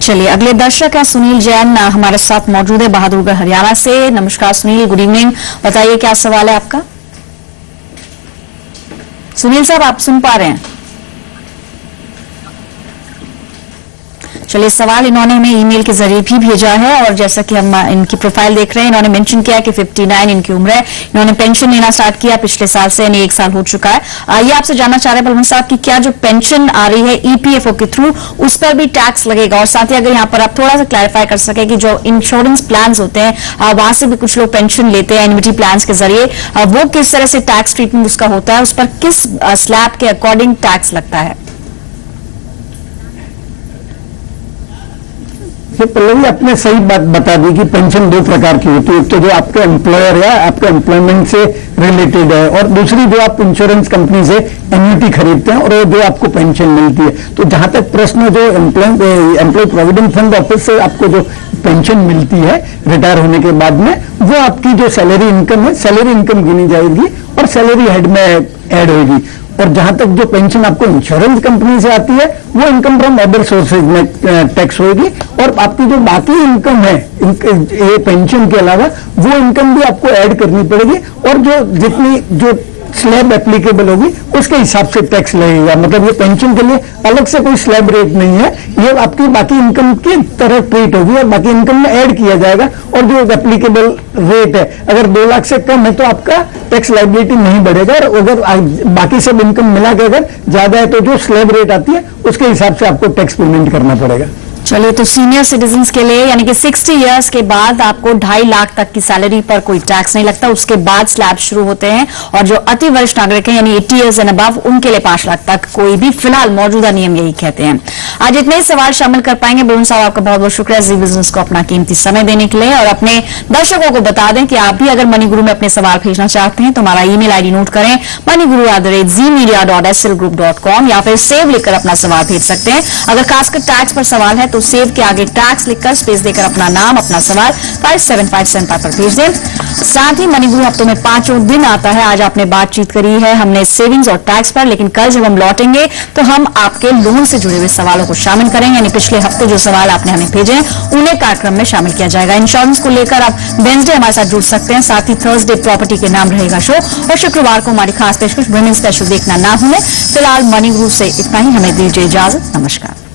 चलिए अगले दर्शक हैं सुनील जैन हमारे साथ मौजूद है बहादुरगढ़ हरियाणा से। नमस्कार सुनील, गुड इवनिंग। बताइए क्या सवाल है आपका। सुनील साहब आप सुन पा रहे हैं? चलिए सवाल इन्होंने हमें ईमेल के जरिए भी भेजा है और जैसा कि हम इनकी प्रोफाइल देख रहे हैं, इन्होंने मेंशन किया कि 59 इनकी उम्र है। इन्होंने पेंशन लेना स्टार्ट किया पिछले साल से, यानी 1 साल हो चुका है। आइए आपसे जानना चाह रहे हैं बलवंत साहब कि क्या जो पेंशन आ रही है ईपीएफओ के थ्रू उस पर भी टैक्स लगेगा, और साथ ही अगर यहाँ पर आप थोड़ा सा क्लैरिफाई कर सके कि जो इंश्योरेंस प्लान होते हैं वहां से भी कुछ लोग पेंशन लेते हैं एन्युटी प्लान के जरिए, वो किस तरह से टैक्स ट्रीटमेंट उसका होता है, उस पर किस स्लैब के अकॉर्डिंग टैक्स लगता है? पहले अपने सही बात बता दी कि पेंशन 2 प्रकार की होती है। एक तो जो आपके एम्प्लॉयर या आपके एम्प्लॉयमेंट से रिलेटेड है, और दूसरी जो आप इंश्योरेंस कंपनी से एन्युटी खरीदते हैं और जो आपको पेंशन मिलती है। तो जहां तक प्रश्न जो एम्प्लॉय प्रोविडेंट फंड ऑफिस से आपको जो पेंशन मिलती है रिटायर होने के बाद में, वो आपकी जो सैलरी इनकम है, सैलरी इनकम गिनी जाएगी और सैलरी हेड में ऐड होगी। और जहां तक जो पेंशन आपको इंश्योरेंस कंपनी से आती है, वो इनकम फ्रॉम अदर सोर्सेज में टैक्स होगी, और आपकी जो बाकी इनकम है ये पेंशन के अलावा, वो इनकम भी आपको ऐड करनी पड़ेगी, और जो जितनी जो स्लैब एप्लीकेबल होगी उसके हिसाब से टैक्स लगेगा। मतलब ये पेंशन के लिए अलग से कोई स्लैब रेट नहीं है, ये आपकी बाकी इनकम की तरह ट्रीट होगी और बाकी इनकम में ऐड किया जाएगा। और जो एप्लीकेबल रेट है, अगर 2 लाख से कम है तो आपका टैक्स लायबिलिटी नहीं बढ़ेगा, और अगर बाकी सब इनकम मिला के अगर ज्यादा है तो जो स्लैब रेट आती है उसके हिसाब से आपको टैक्स पेमेंट करना पड़ेगा। चलिए, तो सीनियर सिटीजन के लिए यानी कि 60 इयर्स के बाद आपको 2.5 लाख तक की सैलरी पर कोई टैक्स नहीं लगता। उसके बाद स्लैब शुरू होते हैं, और जो अति वरिष्ठ नागरिक हैं यानी 80 इयर्स एंड अबव, उनके लिए 5 लाख तक कोई भी फिलहाल मौजूदा नियम यही कहते हैं। आज इतने ही सवाल शामिल कर पाएंगे। बलवंत साहब आपका बहुत बहुत शुक्रिया जी बिजनेस को अपना कीमती समय देने के लिए। और अपने दर्शकों को बता दें कि आप भी अगर मनी गुरु में अपने सवाल भेजना चाहते हैं तो हमारा ईमेल आईडी नोट करें, moneyguru@zmedia.slgroup.com, या फिर सेव लिखकर अपना सवाल भेज सकते हैं। अगर खासकर टैक्स पर सवाल है तो सेव के आगे टैक्स लिखकर स्पेस देकर अपना नाम, अपना सवाल 57575 पर भेज दें। साथ ही मनी गुरु हफ्तों में 5 दिन आता है। आज आपने बातचीत करी है हमने सेविंग्स और टैक्स पर, लेकिन कल जब हम लौटेंगे तो हम आपके लोन से जुड़े हुए सवालों को शामिल करेंगे, यानी पिछले हफ्ते जो सवाल आपने हमें भेजे हैं उन्हें कार्यक्रम में शामिल किया जाएगा। इंश्योरेंस को लेकर आप वेडनेसडे हमारे साथ जुड़ सकते हैं, साथ ही थर्सडे प्रॉपर्टी के नाम रहेगा शो, और शुक्रवार को हमारी खास पेशकश वुमेन स्पेशल देखना ना भूलें। फिलहाल मनी गुरु से इतना ही, हमें दीजिए इजाजत। नमस्कार।